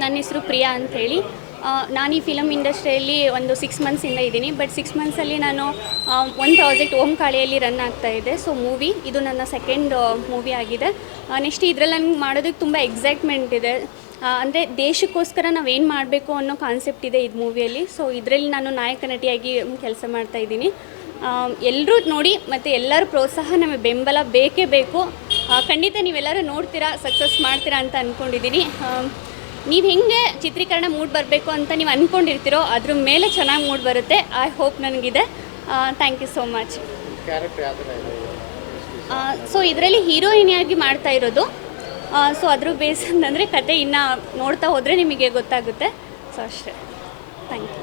ನನ್ನ ಹೆಸರು ಪ್ರಿಯಾ ಅಂಥೇಳಿ. ನಾನು ಈ ಫಿಲಮ್ ಇಂಡಸ್ಟ್ರಿಯಲ್ಲಿ ಒಂದು 6 ಮಂತ್ಸಿಂದ ಇದ್ದೀನಿ. ಬಟ್ 6 ಮಂತ್ಸಲ್ಲಿ ನಾನು ಒಂದು ಪ್ರಾಜೆಕ್ಟ್ ಓಂಕಾಳಿಯಲ್ಲಿ ರನ್ ಆಗ್ತಾಯಿದೆ. ಸೊ ಇದು ನನ್ನ ಸೆಕೆಂಡ್ ಮೂವಿ ಆಗಿದೆ. ನೆಕ್ಸ್ಟ್ ಇದರಲ್ಲಿ ನನಗೆ ಮಾಡೋದಕ್ಕೆ ತುಂಬ ಎಕ್ಸೈಟ್ಮೆಂಟ್ ಇದೆ. ಅಂದರೆ ದೇಶಕ್ಕೋಸ್ಕರ ನಾವೇನು ಮಾಡಬೇಕು ಅನ್ನೋ ಕಾನ್ಸೆಪ್ಟ್ ಇದೆ ಇದು ಮೂವಿಯಲ್ಲಿ. ಸೊ ಇದರಲ್ಲಿ ನಾನು ನಾಯಕ ನಟಿಯಾಗಿ ಕೆಲಸ ಮಾಡ್ತಾಯಿದ್ದೀನಿ. ಎಲ್ಲರೂ ನೋಡಿ ಮತ್ತು ಎಲ್ಲರ ಪ್ರೋತ್ಸಾಹ ನಮಗೆ ಬೆಂಬಲ ಬೇಕೇ ಬೇಕು. ಖಂಡಿತ ನೀವೆಲ್ಲರೂ ನೋಡ್ತೀರಾ, ಸಕ್ಸಸ್ ಮಾಡ್ತೀರಾ ಅಂತ ಅಂದ್ಕೊಂಡಿದ್ದೀನಿ. ನೀವು ಹೆಂಗೆ ಚಿತ್ರೀಕರಣ ಮೂಡ್ ಬರಬೇಕು ಅಂತ ನೀವು ಅಂದ್ಕೊಂಡಿರ್ತೀರೋ ಅದ್ರ ಮೇಲೆ ಚೆನ್ನಾಗಿ ಮೂಡ್ ಬರುತ್ತೆ. ಐ ಹೋಪ್ ನನಗಿದೆ. Thank you so much. So ಇದರಲ್ಲಿ ಹೀರೋಯಿನಿಯಾಗಿ ಮಾಡ್ತಾ ಇರೋದು. ಸೊ ಅದ್ರ ಬೇಸ್ ಅಂತಂದರೆ ಕತೆ ಇನ್ನೂ ನೋಡ್ತಾ ಹೋದರೆ ನಿಮಗೆ ಗೊತ್ತಾಗುತ್ತೆ. ಸೊ ಅಷ್ಟೇ. Thank you.